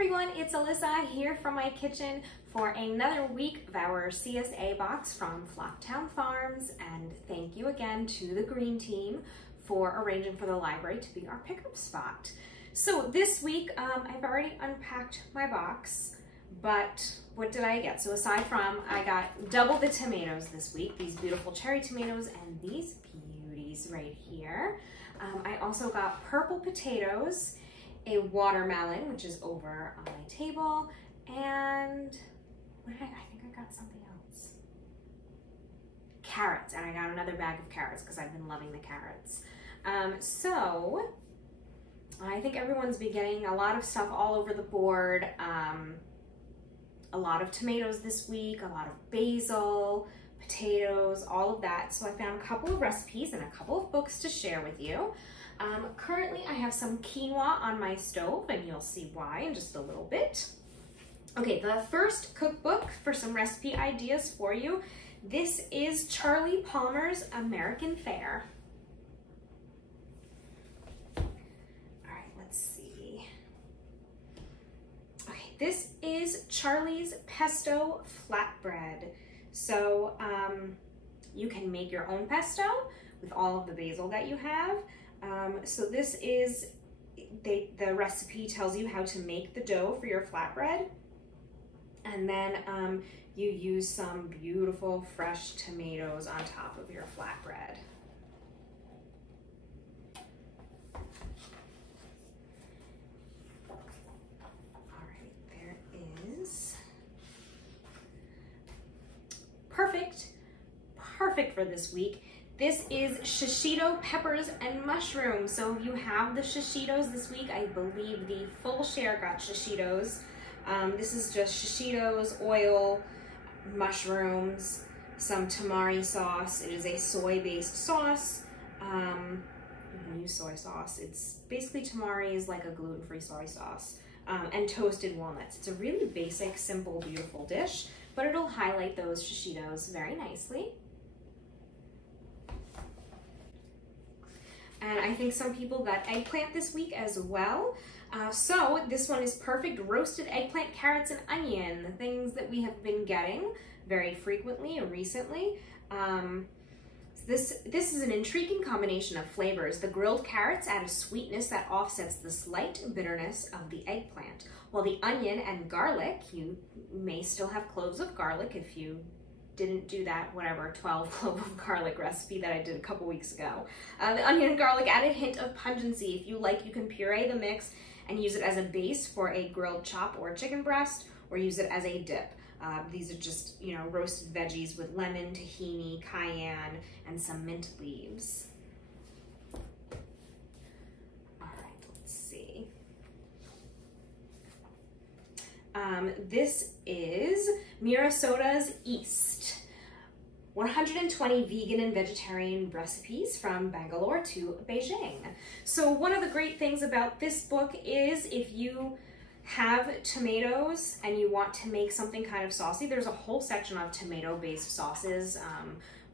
everyone, it's Alyssa here from my kitchen for another week of our CSA box from Flocktown Farms, and thank you again to the Green Team for arranging for the library to be our pickup spot. So this week, I've already unpacked my box, but what did I get? So aside from, I got double the tomatoes this week, these beautiful cherry tomatoes and these beauties right here. I also got purple potatoes, a watermelon, which is over on my table, and what did I think I got something else. Carrots, and I got another bag of carrots because I've been loving the carrots. So I think everyone's been getting a lot of stuff all over the board. A lot of tomatoes this week, a lot of basil, potatoes, all of that. So I found a couple of recipes and a couple of books to share with you. Currently I have some quinoa on my stove, and you'll see why in just a little bit. Okay, the first cookbook for some recipe ideas for you. This is Charlie Palmer's American Fare. All right, let's see. Okay, this is Charlie's Pesto Flatbread. So you can make your own pesto with all of the basil that you have. So this is, the recipe tells you how to make the dough for your flatbread. And then you use some beautiful fresh tomatoes on top of your flatbread. All right, there is. Perfect for this week. This is shishito peppers and mushrooms. So if you have the shishitos this week, I believe the full share got shishitos. This is just shishitos, oil, mushrooms, some tamari sauce. It is a soy-based sauce. You can use soy sauce. It's basically, tamari is like a gluten-free soy sauce. And toasted walnuts. It's a really basic, simple, beautiful dish, but it'll highlight those shishitos very nicely. And I think some people got eggplant this week as well. So this one is perfect: roasted eggplant, carrots, and onion, the things that we have been getting very frequently and recently. This is an intriguing combination of flavors. The grilled carrots add a sweetness that offsets the slight bitterness of the eggplant, while the onion and garlic, you may still have cloves of garlic if you didn't do that, whatever, 12 clove of garlic recipe that I did a couple weeks ago. The onion and garlic add a hint of pungency. If you like, you can puree the mix and use it as a base for a grilled chop or chicken breast, or use it as a dip. These are just, you know, roasted veggies with lemon, tahini, cayenne, and some mint leaves. All right, let's see. This is Mirasoda's East. 120 vegan and vegetarian recipes from Bangalore to Beijing. So one of the great things about this book is if you have tomatoes and you want to make something kind of saucy, there's a whole section of tomato-based sauces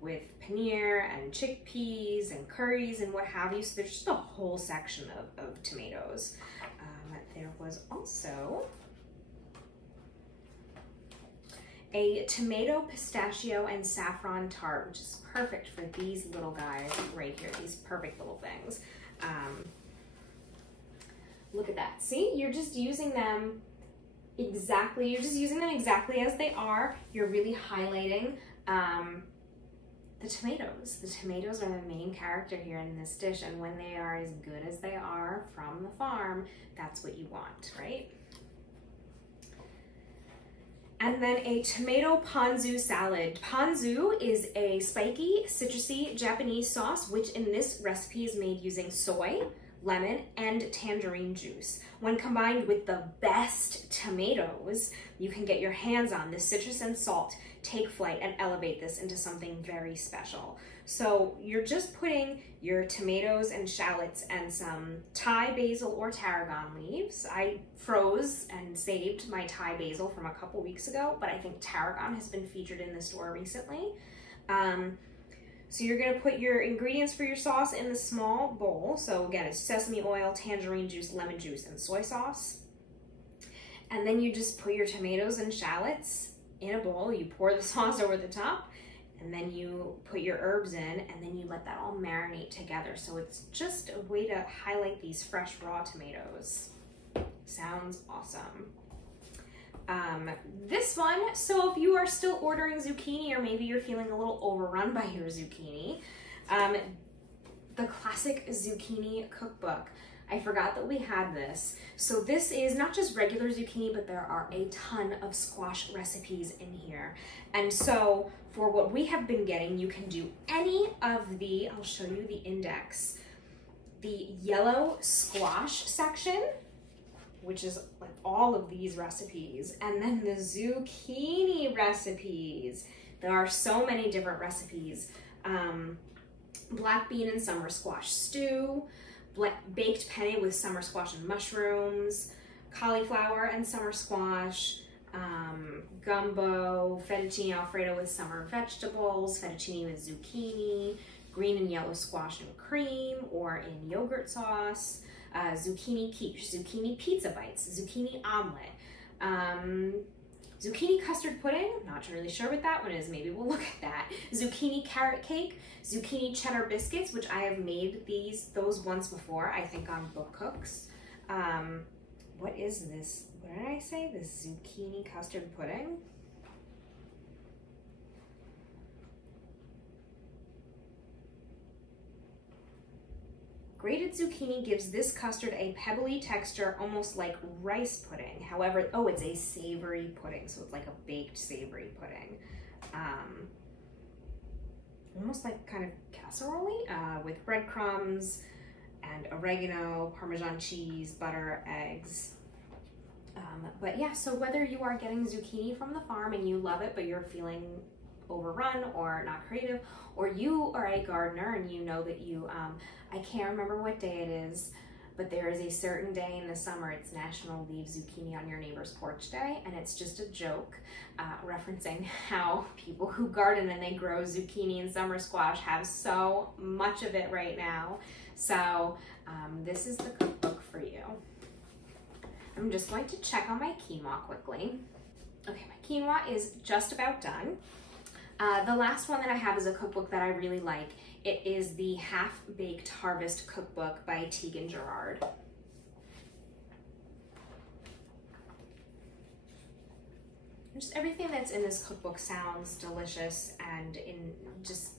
with paneer and chickpeas and curries and what have you. So there's just a whole section of tomatoes. There was also a tomato, pistachio, and saffron tart, which is perfect for these little guys right here, these perfect little things. Look at that. See, you're just using them exactly, as they are. You're really highlighting the tomatoes. The tomatoes are the main character here in this dish, and when they are as good as they are from the farm, that's what you want, right? And then a tomato ponzu salad. Ponzu is a spiky, citrusy Japanese sauce, which in this recipe is made using soy, lemon, and tangerine juice. When combined with the best tomatoes you can get your hands on, the citrus and salt take flight and elevate this into something very special. So you're just putting your tomatoes and shallots and some Thai basil or tarragon leaves. I froze and saved my Thai basil from a couple weeks ago, but I think tarragon has been featured in the store recently. So you're gonna put your ingredients for your sauce in the small bowl. So again, it's sesame oil, tangerine juice, lemon juice, and soy sauce. And then you just put your tomatoes and shallots in a bowl, you pour the sauce over the top, and then you put your herbs in, and then you let that all marinate together. So it's just a way to highlight these fresh raw tomatoes. Sounds awesome. This one, so if you are still ordering zucchini, or maybe you're feeling a little overrun by your zucchini, the Classic Zucchini Cookbook. I forgot that we had this. So this is not just regular zucchini, but there are a ton of squash recipes in here. And so for what we have been getting, you can do any of the, I'll show you the index, the yellow squash section, which is like all of these recipes, and then the zucchini recipes. There are so many different recipes. Black bean and summer squash stew, baked penne with summer squash and mushrooms, cauliflower and summer squash, gumbo, fettuccine alfredo with summer vegetables, fettuccine with zucchini, green and yellow squash and cream or in yogurt sauce, zucchini quiche, zucchini pizza bites, zucchini omelet, zucchini custard pudding, not really sure what that one is, maybe we'll look at that. Zucchini carrot cake, zucchini cheddar biscuits, which I have made those once before, I think on Book Cooks. What is this? What did I say? This zucchini custard pudding? Grated zucchini gives this custard a pebbly texture, almost like rice pudding. However, oh, it's a savory pudding, so it's like a baked savory pudding. Almost like kind of casserole with breadcrumbs and oregano, Parmesan cheese, butter, eggs. But yeah, so whether you are getting zucchini from the farm and you love it, but you're feeling overrun or not creative, or you are a gardener and you know that you, I can't remember what day it is, but there is a certain day in the summer, it's National Leave Zucchini on Your Neighbor's Porch Day, and it's just a joke referencing how people who garden and they grow zucchini and summer squash have so much of it right now. So this is the cookbook for you. I'm just going to check on my quinoa quickly. Okay, my quinoa is just about done. The last one that I have is a cookbook that I really like. It is the Half-Baked Harvest Cookbook by Tegan Gerard. Just everything that's in this cookbook sounds delicious and in just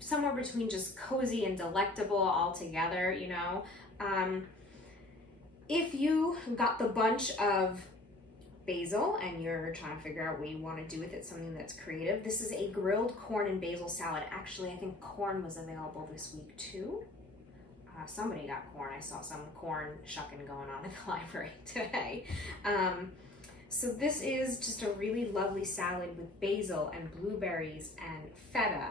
somewhere between just cozy and delectable all together, you know. If you got the bunch of basil and you're trying to figure out what you want to do with it, something that's creative, this is a grilled corn and basil salad. Actually, I think corn was available this week too. Somebody got corn. I saw some corn shucking going on in the library today. So this is just a really lovely salad with basil and blueberries and feta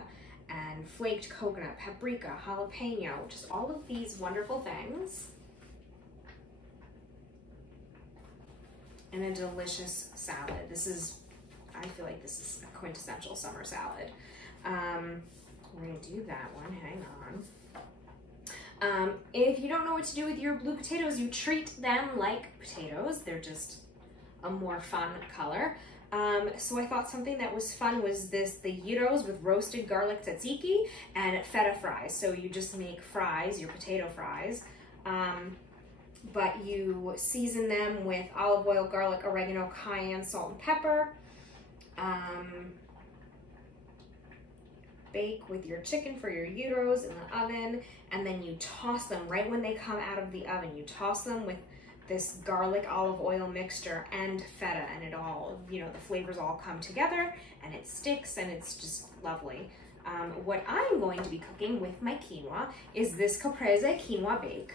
and flaked coconut, paprika, jalapeno, just all of these wonderful things. And a delicious salad. This is, I feel like this is a quintessential summer salad. We're gonna do that one, hang on. If you don't know what to do with your blue potatoes, you treat them like potatoes. They're just a more fun color. So I thought something that was fun was the gyros with roasted garlic tzatziki and feta fries. So you just make fries, your potato fries, but you season them with olive oil, garlic, oregano, cayenne, salt, and pepper. Bake with your chicken for your gyros in the oven, and then you toss them right when they come out of the oven. You toss them with this garlic olive oil mixture and feta, and it all, you know, the flavors all come together and it sticks and it's just lovely. What I'm going to be cooking with my quinoa is this Caprese quinoa bake.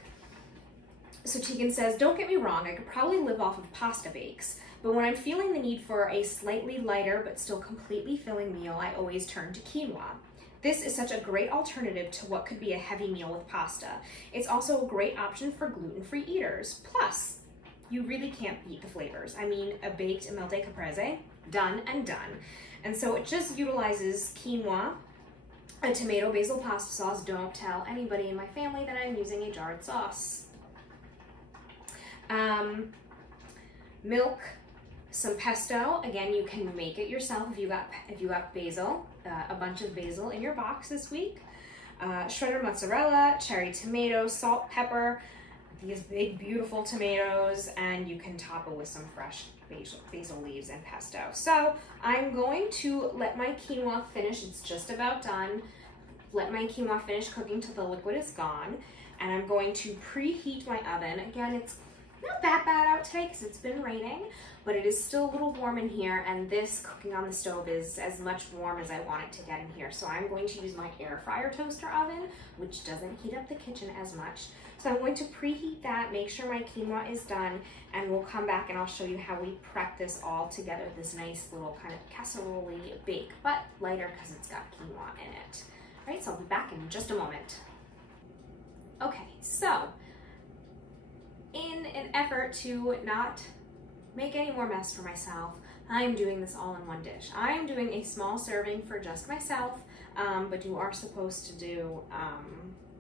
So Tegan says, don't get me wrong, I could probably live off of pasta bakes, but when I'm feeling the need for a slightly lighter but still completely filling meal, I always turn to quinoa. This is such a great alternative to what could be a heavy meal with pasta. It's also a great option for gluten-free eaters. Plus, you really can't beat the flavors. I mean, a baked emelte caprese, done and done. And so it just utilizes quinoa, a tomato basil pasta sauce. Don't tell anybody in my family that I'm using a jarred sauce. milk, some pesto. Again, you can make it yourself if you got basil, a bunch of basil in your box this week. Shredded mozzarella, cherry tomatoes, salt, pepper, these big beautiful tomatoes, and you can top it with some fresh basil leaves and pesto. So I'm going to let my quinoa finish. It's just about done. Let my quinoa finish cooking till the liquid is gone, and I'm going to preheat my oven. Again, it's not that bad out today because it's been raining, but it is still a little warm in here, and this cooking on the stove is as much warm as I want it to get in here. So I'm going to use my air fryer toaster oven, which doesn't heat up the kitchen as much. So I'm going to preheat that, make sure my quinoa is done, and we'll come back and I'll show you how we prep this all together, this nice little kind of casserole-y bake, but lighter because it's got quinoa in it. All right, so I'll be back in just a moment. Okay, so in an effort to not make any more mess for myself, I'm doing this all in one dish. I'm doing a small serving for just myself, but you are supposed to do,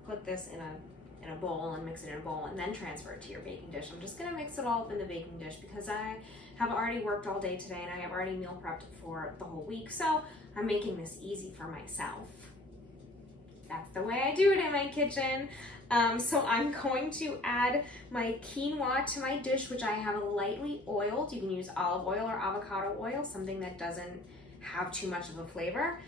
put this in a bowl and mix it in a bowl and then transfer it to your baking dish. I'm just gonna mix it all up in the baking dish because I have already worked all day today and I have already meal prepped for the whole week, so I'm making this easy for myself. That's the way I do it in my kitchen. So I'm going to add my quinoa to my dish, which I have lightly oiled. You can use olive oil or avocado oil, something that doesn't have too much of a flavor.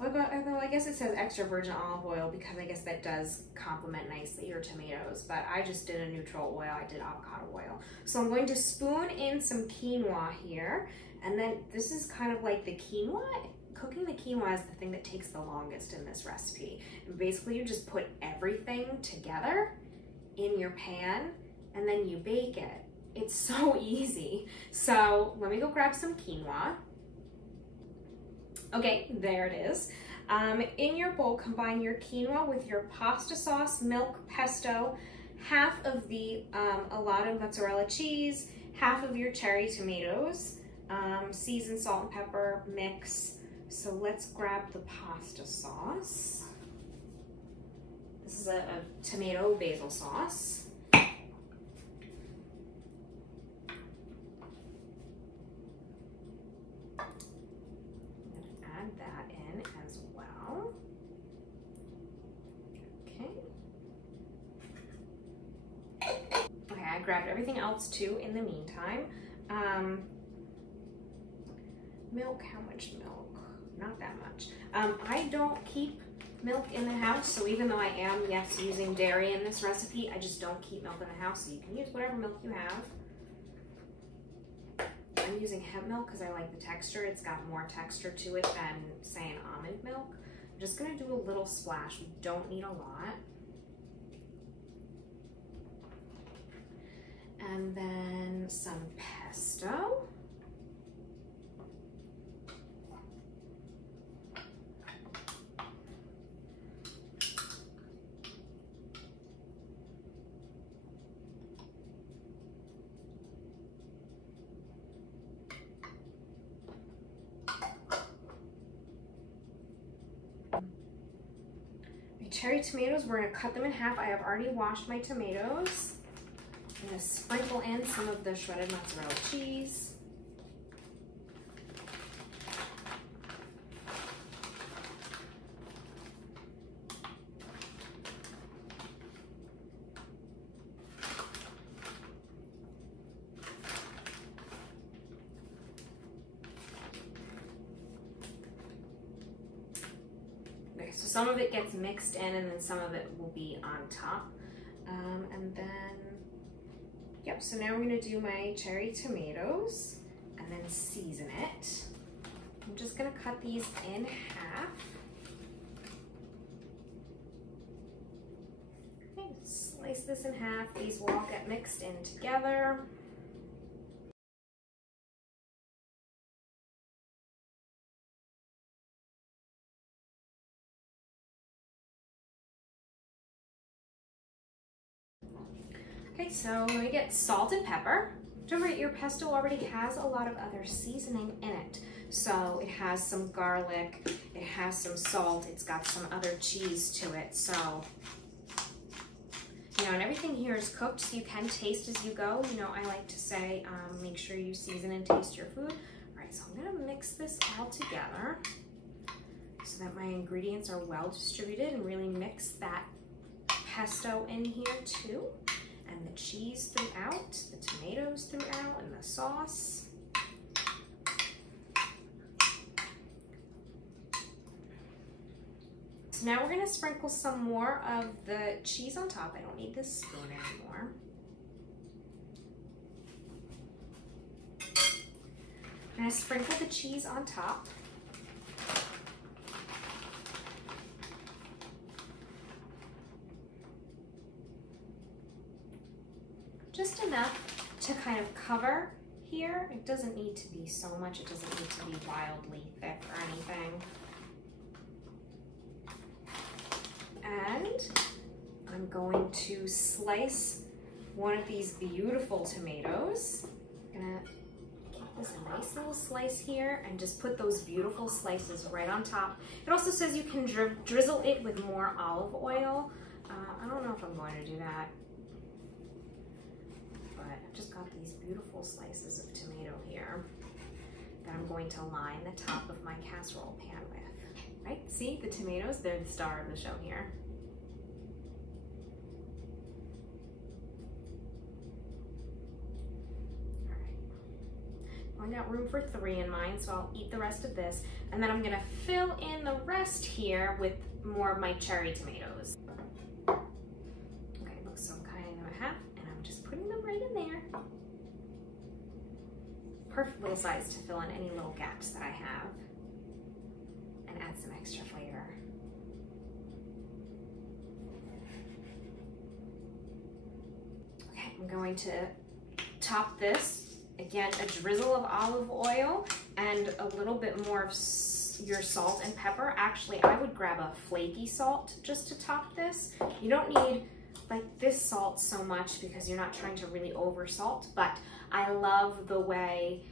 Although I guess it says extra virgin olive oil because I guess that does complement nicely your tomatoes, but I just did a neutral oil. I did avocado oil. So I'm going to spoon in some quinoa here, and then this is kind of like the quinoa. Cooking the quinoa is the thing that takes the longest in this recipe. And basically you just put everything together in your pan and then you bake it. It's so easy. So let me go grab some quinoa. Okay, there it is. In your bowl, combine your quinoa with your pasta sauce, milk, pesto, half of the allotted mozzarella cheese, half of your cherry tomatoes, season salt and pepper, mix. So let's grab the pasta sauce. This is a tomato basil sauce. Add that in as well. Okay. Okay, I grabbed everything else too in the meantime. Milk, how much milk? Not that much. I don't keep milk in the house, so even though I am, yes, using dairy in this recipe, I just don't keep milk in the house, so you can use whatever milk you have. I'm using hemp milk because I like the texture. It's got more texture to it than, say, an almond milk. I'm just gonna do a little splash. We don't need a lot. And then some pesto. Cherry tomatoes, we're gonna cut them in half. I have already washed my tomatoes. I'm gonna sprinkle in some of the shredded mozzarella cheese. So some of it gets mixed in and then some of it will be on top. And then, yep, so now we're gonna do my cherry tomatoes and then season it. I'm just gonna cut these in half. Okay, slice this in half. These will all get mixed in together. Okay, so I'm gonna get salt and pepper. Don't worry, your pesto already has a lot of other seasoning in it. So it has some garlic, it has some salt, it's got some other cheese to it. So You know, and everything here is cooked, so you can taste as you go. You know, I like to say, make sure you season and taste your food. All right, so I'm gonna mix this all together so that my ingredients are well distributed, and really mix that pesto in here too, and the cheese throughout, the tomatoes throughout, and the sauce. So now we're gonna sprinkle some more of the cheese on top. I don't need this spoon anymore. I'm gonna sprinkle the cheese on top. Just enough to kind of cover here. It doesn't need to be so much. It doesn't need to be wildly thick or anything. And I'm going to slice one of these beautiful tomatoes. I'm gonna give this a nice little slice here and just put those beautiful slices right on top. It also says you can drizzle it with more olive oil. I don't know if I'm going to do that, but I've just got these beautiful slices of tomato here that I'm going to line the top of my casserole pan with. Right? See, the tomatoes, they're the star of the show here. All right. I got room for 3 in mine, so I'll eat the rest of this. And then I'm gonna fill in the rest here with more of my cherry tomatoes. Okay, look, so I'm cutting them in half, and I'm just putting them right in there. Perfect little size to fill in any little gaps that I have. Add some extra flavor. Okay, I'm going to top this, again, a drizzle of olive oil and a little bit more of your salt and pepper. Actually, I would grab a flaky salt just to top this. You don't need like this salt so much because you're not trying to really over salt, but I love the way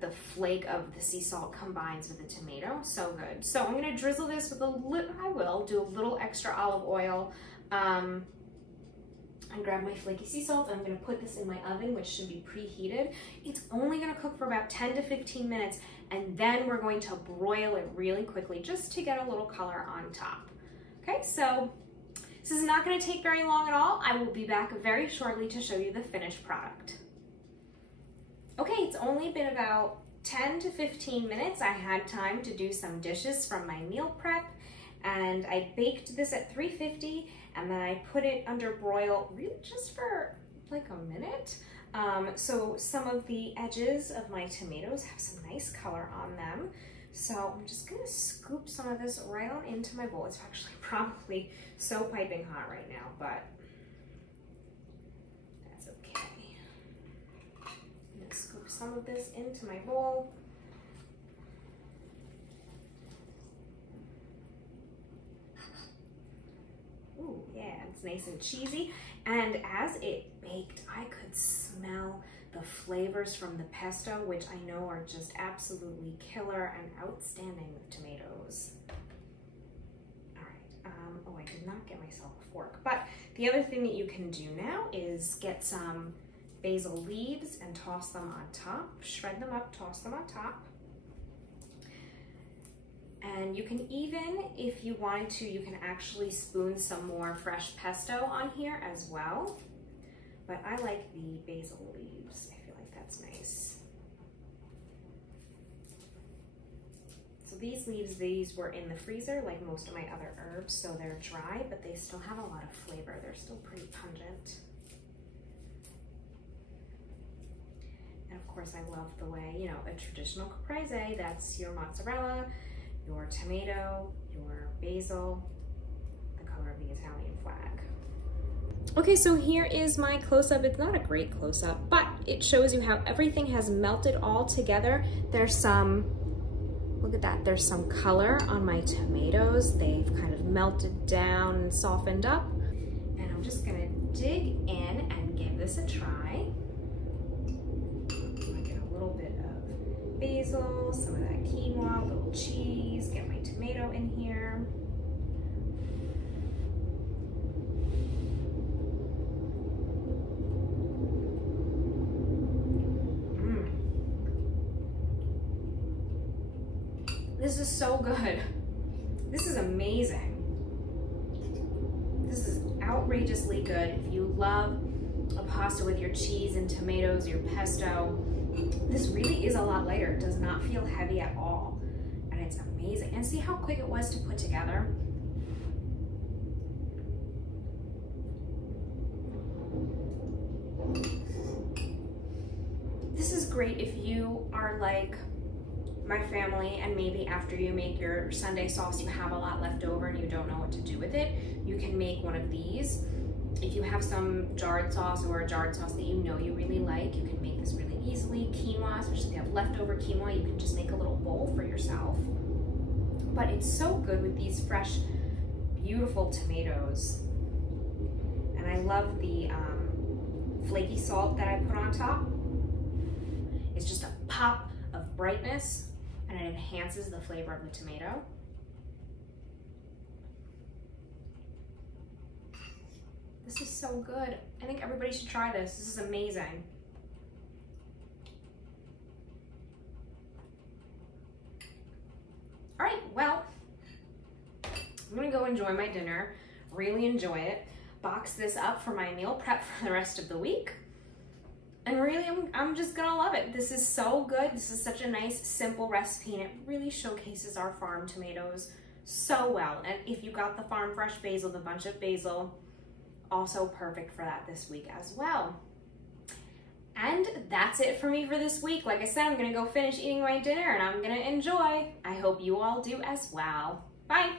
the flake of the sea salt combines with the tomato. So good. So I'm gonna drizzle this with a little, I will do a little extra olive oil and grab my flaky sea salt. I'm gonna put this in my oven, which should be preheated. It's only gonna cook for about 10 to 15 minutes, and then we're going to broil it really quickly just to get a little color on top. Okay, so this is not gonna take very long at all. I will be back very shortly to show you the finished product. Okay, it's only been about 10 to 15 minutes. I had time to do some dishes from my meal prep, and I baked this at 350, and then I put it under broil really just for like a minute. So some of the edges of my tomatoes have some nice color on them. So I'm just gonna scoop some of this right on into my bowl. It's actually probably so piping hot right now, but that's okay. Scoop some of this into my bowl. Ooh, yeah, it's nice and cheesy. And as it baked, I could smell the flavors from the pesto, which I know are just absolutely killer and outstanding with tomatoes. All right, oh, I did not get myself a fork. But the other thing that you can do now is get some basil leaves and toss them on top. Shred them up, toss them on top. And you can even, if you wanted to, you can actually spoon some more fresh pesto on here as well. But I like the basil leaves. I feel like that's nice. So these leaves, these were in the freezer like most of my other herbs, so they're dry, but they still have a lot of flavor. They're still pretty pungent. And of course, I love the way, you know, a traditional caprese, that's your mozzarella, your tomato, your basil, the color of the Italian flag. Okay, so here is my close-up. It's not a great close-up, but it shows you how everything has melted all together. There's some, look at that, there's some color on my tomatoes. They've kind of melted down and softened up. And I'm just gonna dig in and give this a try. Basil, some of that quinoa, a little cheese, get my tomato in here. This is so good. This is amazing. This is outrageously good. If you love a pasta with your cheese and tomatoes, your pesto, this really is a lot lighter. It does not feel heavy at all. And it's amazing. And see how quick it was to put together? This is great if you are like my family and maybe after you make your Sunday sauce, you have a lot left over and you don't know what to do with it. You can make one of these. If you have some jarred sauce or a jarred sauce that you know you really like, you can make this really easily. Quinoa, especially if you have leftover quinoa, you can just make a little bowl for yourself. But it's so good with these fresh, beautiful tomatoes. And I love the flaky salt that I put on top. It's just a pop of brightness and it enhances the flavor of the tomato. This is so good. I think everybody should try this. This is amazing. All right, well, I'm gonna go enjoy my dinner, really enjoy it, box this up for my meal prep for the rest of the week. And really, I'm just gonna love it. This is so good. This is such a nice, simple recipe, and it really showcases our farm tomatoes so well. And if you got the farm fresh basil, the bunch of basil, also perfect for that this week as well. And that's it for me for this week. Like I said, I'm gonna go finish eating my dinner and I'm gonna enjoy. I hope you all do as well. Bye.